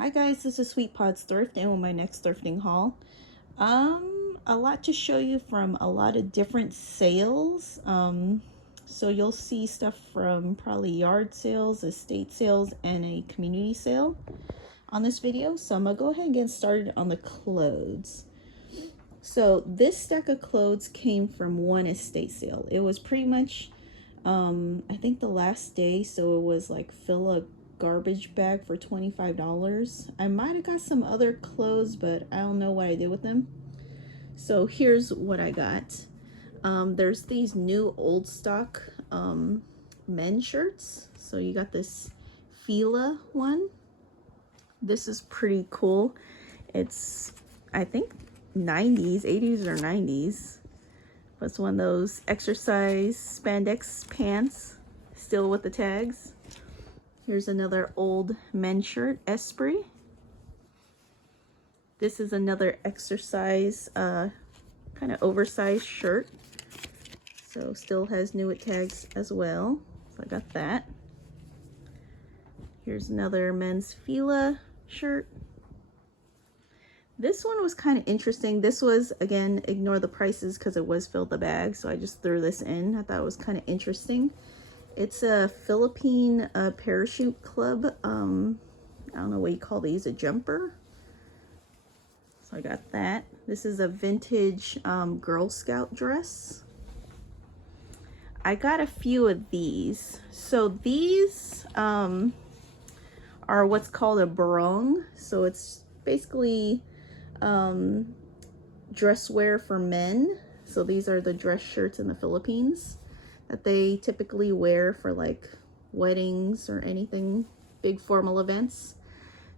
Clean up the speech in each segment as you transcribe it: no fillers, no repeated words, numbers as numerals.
Hi guys, this is Sweet Pods Thrift and with my next thrifting haul. A lot to show you from a lot of different sales. So you'll see stuff from probably yard sales, estate sales, and a community sale on this video. So I'm gonna go ahead and get started on the clothes. So this stack of clothes came from one estate sale. It was pretty much I think the last day, so it was like fill a garbage bag for $25. I might have got some other clothes, but I don't know what I did with them. So here's what I got. There's these new old stock men's shirts. So you got this Fila one. This is pretty cool. It's, I think, 90s, 80s or 90s. It's one of those exercise spandex pants, still with the tags. Here's another old men's shirt, Esprit. This is another exercise, kind of oversized shirt. So still has new with tags as well. So I got that. Here's another men's Fila shirt. This one was kind of interesting. This was, again, ignore the prices because it was filled the bag, so I just threw this in. I thought it was kind of interesting. It's a Philippine parachute club. I don't know what you call these, a jumper. So I got that. This is a vintage Girl Scout dress. I got a few of these. So these are what's called a barong. So it's basically dress wear for men. So these are the dress shirts in the Philippines that they typically wear for like weddings or anything, big formal events.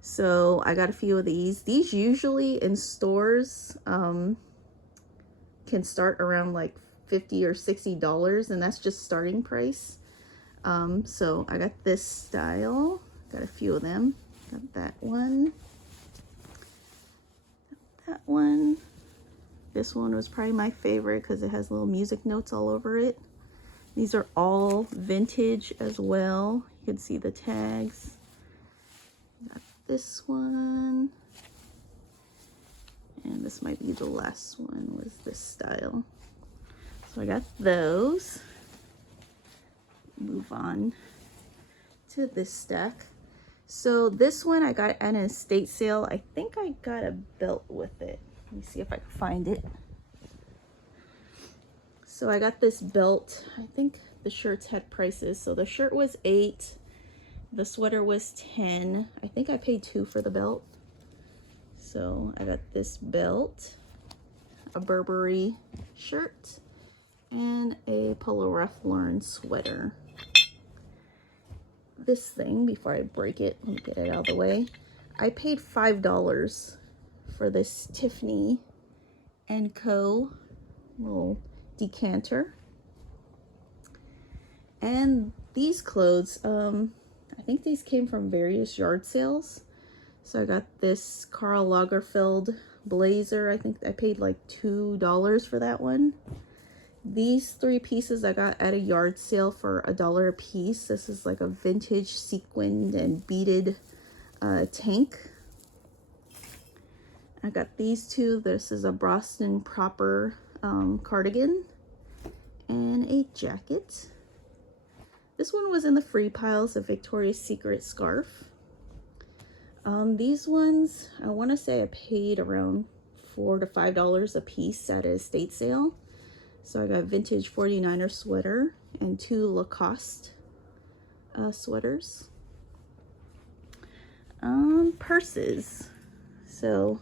So I got a few of these. These usually in stores can start around like $50 or $60, and that's just starting price. So I got this style, got a few of them. Got that one. That one. This one was probably my favorite because it has little music notes all over it. These are all vintage as well. You can see the tags. Got this one. And this might be the last one, was this style. So I got those. Move on to this stack. So this one I got at an estate sale. I think I got a belt with it. Let me see if I can find it. So I got this belt. I think the shirts had prices. So the shirt was $8. The sweater was $10. I think I paid $2 for the belt. So I got this belt, a Burberry shirt, and a Polo Ralph Lauren sweater. This thing, before I break it, let me get it out of the way. I paid $5 for this Tiffany & Co. little decanter. And these clothes, I think these came from various yard sales. So I got this Karl Lagerfeld blazer. I think I paid like $2 for that one. These 3 pieces I got at a yard sale for $1 a piece. This is like a vintage sequined and beaded tank. I got these 2. This is a Boston Proper cardigan and a jacket. This one was in the free piles, a Victoria's Secret scarf. These ones, I want to say I paid around $4 to $5 a piece at an estate sale. So I got a vintage 49er sweater and 2 Lacoste sweaters. Purses. So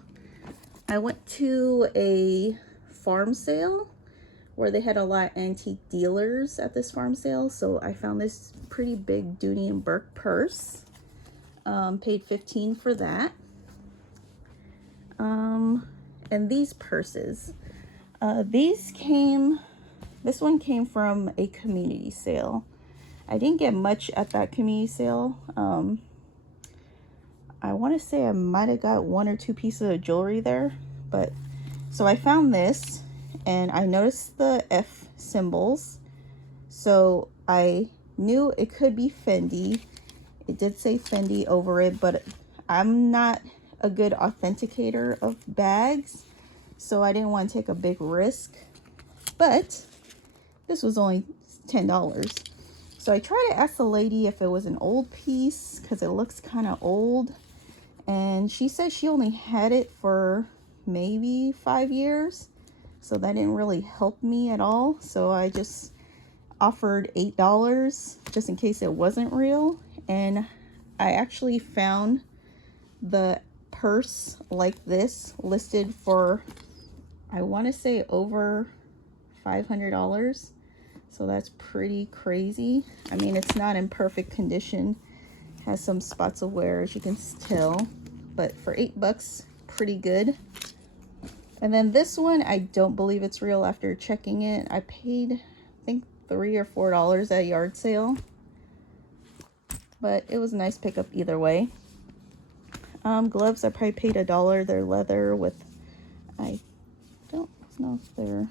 I went to a farm sale where they had a lot of antique dealers at this farm sale. So I found this pretty big Dooney & Burke purse. Paid $15 for that. And these purses. This one came from a community sale. I didn't get much at that community sale. I want to say I might have got 1 or 2 pieces of jewelry there. But so I found this and I noticed the F symbols. So I knew it could be Fendi. It did say Fendi over it, but I'm not a good authenticator of bags, so I didn't want to take a big risk. But this was only $10. So I tried to ask the lady if it was an old piece because it looks kind of old. And she said she only had it for maybe 5 years. So that didn't really help me at all. So I just offered $8 just in case it wasn't real. And I actually found the purse like this listed for, I want to say, over $500. So that's pretty crazy. I mean, it's not in perfect condition, has some spots of wear as you can tell, but for $8, pretty good. And then this one, I don't believe it's real after checking it. I paid, I think, $3 or $4 at yard sale, but it was a nice pickup either way. Gloves, I probably paid $1. They're leather with, I don't know if they're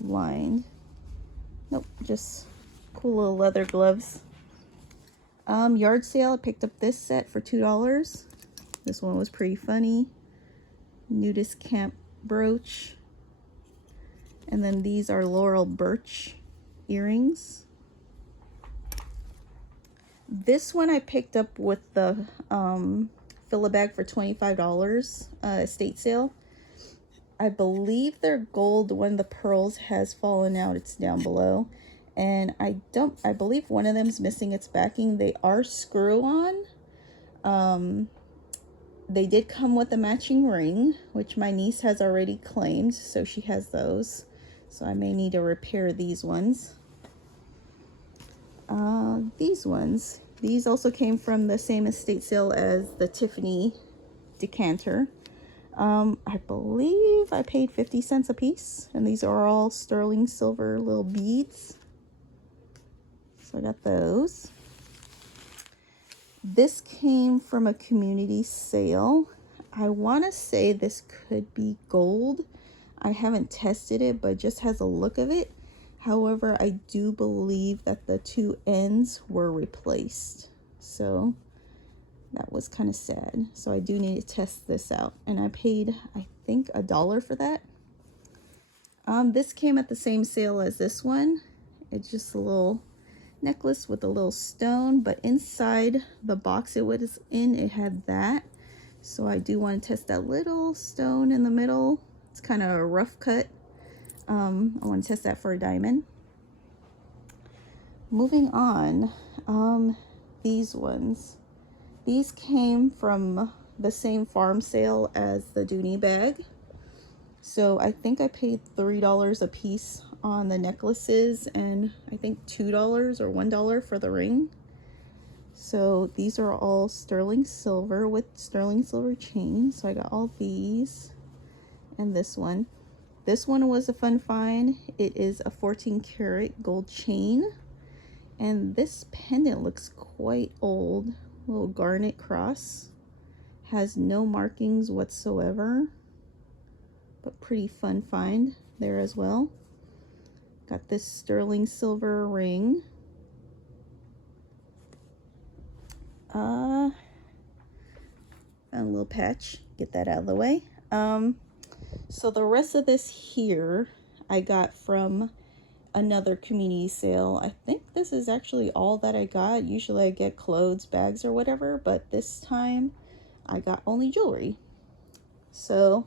lined. Nope, just cool little leather gloves. Yard sale, I picked up this set for $2. This one was pretty funny. Nudist camp brooch. And then these are Laurel Birch earrings. This one I picked up with the fill a bag for $25 estate sale. I believe they're gold. One of the pearls has fallen out. It's down below. And I believe one of them's missing its backing. They are screw-on. They did come with a matching ring, which my niece has already claimed, so she has those. So I may need to repair these ones. These ones. These also came from the same estate sale as the Tiffany decanter. I believe I paid 50 cents a piece, and these are all sterling silver little beads. So I got those. This came from a community sale. I want to say this could be gold. I haven't tested it, but just has a look of it. However, I do believe that the two ends were replaced. So that was kind of sad. So I do need to test this out. And I paid, I think, $1 for that. This came at the same sale as this one. It's just a little necklace with a little stone, but inside the box it was in, it had that. So I do want to test that little stone in the middle. It's kind of a rough cut. I want to test that for a diamond. Moving on, these ones. These came from the same farm sale as the Dooney bag. So I think I paid $3 a piece on the necklaces and I think $2 or $1 for the ring. So these are all sterling silver with sterling silver chain. So I got all these and this one. This one was a fun find. It is a 14 karat gold chain. And this pendant looks quite old. Little garnet cross. Has no markings whatsoever. But pretty fun find there as well. Got this sterling silver ring. Found a little patch. Get that out of the way. So the rest of this here I got from another community sale. I think this is actually all that I got. Usually I get clothes, bags, or whatever, but this time I got only jewelry. So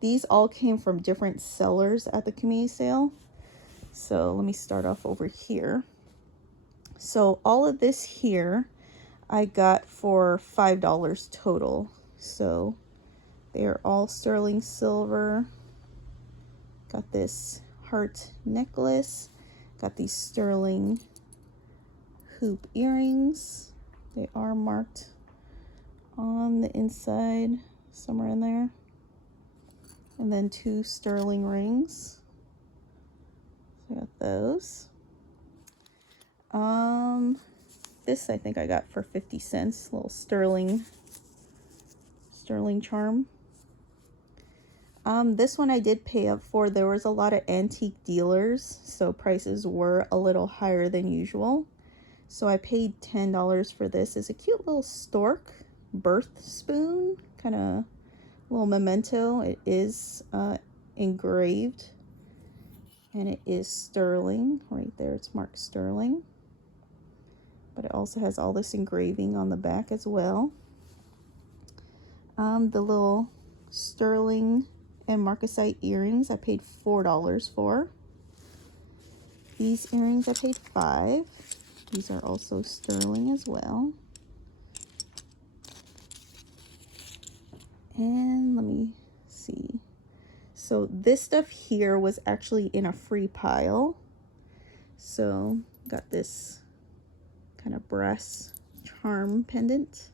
these all came from different sellers at the community sale. So let me start off over here. So all of this here I got for $5 total. So they are all sterling silver. Got this heart necklace. Got these sterling hoop earrings. They are marked on the inside, somewhere in there. And then 2 sterling rings. So I got those. This I think I got for 50 cents. Little sterling charm. This one I did pay up for. There was a lot of antique dealers, so prices were a little higher than usual. So I paid $10 for this. It's a cute little stork birth spoon, kind of little memento. It is engraved, and it is sterling. Right there, it's marked sterling. But it also has all this engraving on the back as well. The little sterling and marcasite earrings I paid $4 for. These earrings I paid $5. These are also sterling as well. And let me see. So this stuff here was actually in a free pile. So got this kind of brass charm pendant.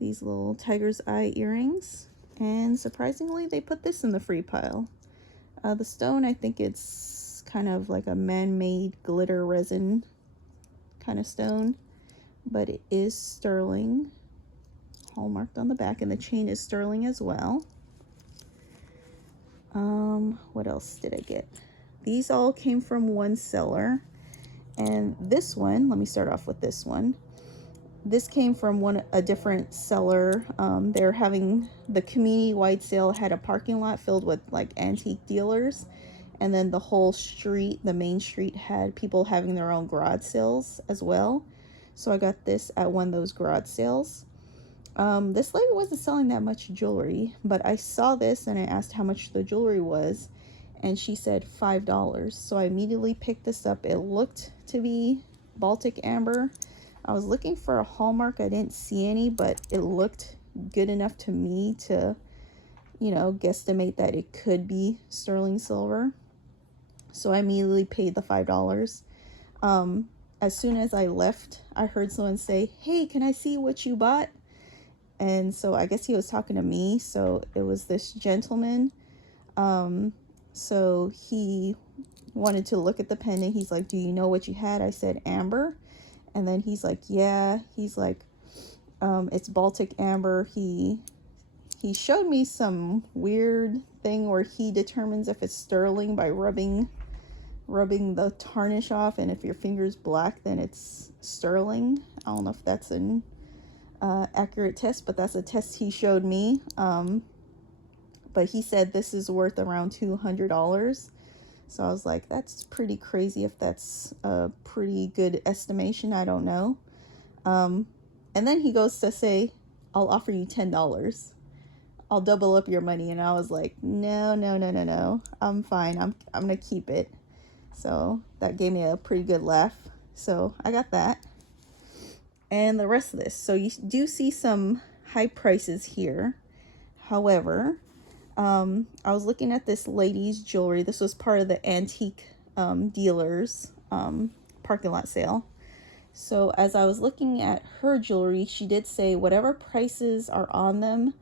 These little tiger's eye earrings. And surprisingly, they put this in the free pile. The stone, I think it's kind of like a man-made glitter resin kind of stone, but it is sterling, hallmarked on the back, and the chain is sterling as well. What else did I get? These all came from one seller, and this one, let me start off with this one. This came from a different seller. They're having the community-wide sale, had a parking lot filled with like antique dealers, and then the whole street, the main street, had people having their own garage sales as well. So I got this at one of those garage sales. This lady wasn't selling that much jewelry, but I saw this and I asked how much the jewelry was, and she said $5. So I immediately picked this up. It looked to be Baltic amber. I was looking for a hallmark. I didn't see any, but it looked good enough to me to, you know, guesstimate that it could be sterling silver. So I immediately paid the $5. As soon as I left, I heard someone say, "Hey, can I see what you bought?" And so I guess he was talking to me. So it was this gentleman. So he wanted to look at the pendant. He's like, "Do you know what you had?" I said, "Amber." And then he's like, "Yeah." He's like, "It's Baltic amber." He showed me some weird thing where he determines if it's sterling by rubbing the tarnish off, and if your finger's black, then it's sterling. I don't know if that's an accurate test, but that's a test he showed me. But he said this is worth around $200. So I was like, that's pretty crazy if that's a pretty good estimation. I don't know. And then he goes to say, "I'll offer you $10. I'll double up your money." And I was like, no, no, no, no, no. I'm fine. I'm going to keep it. So that gave me a pretty good laugh. So I got that. And the rest of this. So you do see some high prices here. However, I was looking at this lady's jewelry. This was part of the antique dealers parking lot sale. So as I was looking at her jewelry, she did say whatever prices are on them,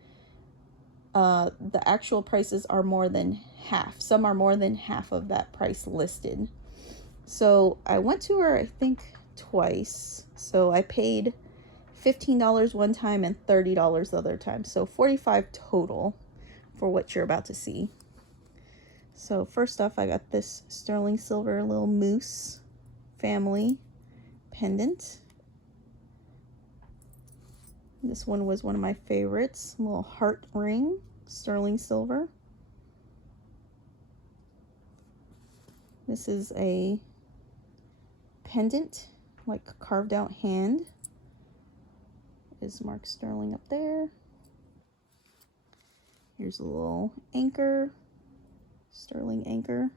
the actual prices are more than half. Some are more than half of that price listed. So I went to her, I think, twice. So I paid $15 one time and $30 the other time. So $45 total for what you're about to see. So first off, I got this sterling silver little moose family pendant. This one was one of my favorites. A little heart ring, sterling silver. This is a pendant, like carved out hand. Is marked sterling up there. Here's a little anchor, sterling anchor.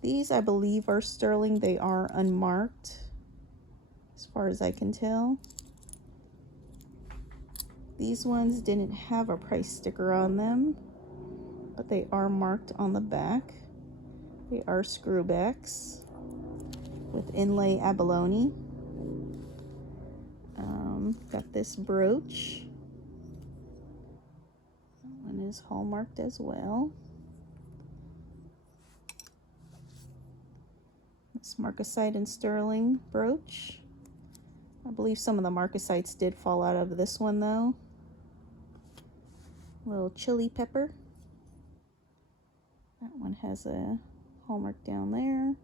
These, I believe, are sterling. They are unmarked, as far as I can tell. These ones didn't have a price sticker on them, but they are marked on the back. They are screwbacks with inlay abalone. Got this brooch. That one is hallmarked as well. This marcasite and sterling brooch. I believe some of the marcasites did fall out of this one though. Little chili pepper. That one has a Hallmark down there.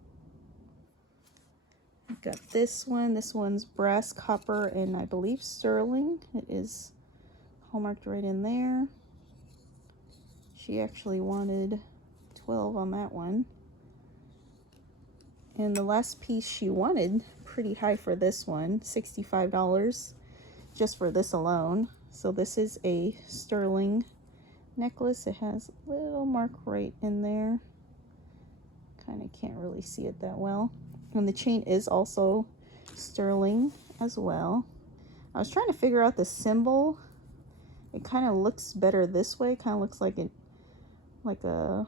I've got this one. This one's brass, copper, and I believe sterling. It is hallmarked right in there. She actually wanted 12 on that one. And the last piece she wanted, pretty high for this one, $65 just for this alone. So this is a sterling necklace. It has a little mark right in there. Kind of can't really see it that well. And the chain is also sterling as well. I was trying to figure out the symbol. It kind of looks better this way. Kind of looks like it, like a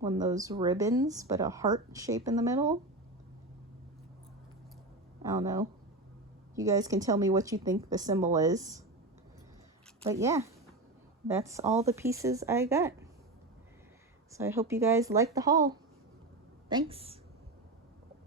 one of those ribbons, but a heart shape in the middle. I don't know. You guys can tell me what you think the symbol is. But yeah, that's all the pieces I got. So I hope you guys like the haul. Thanks.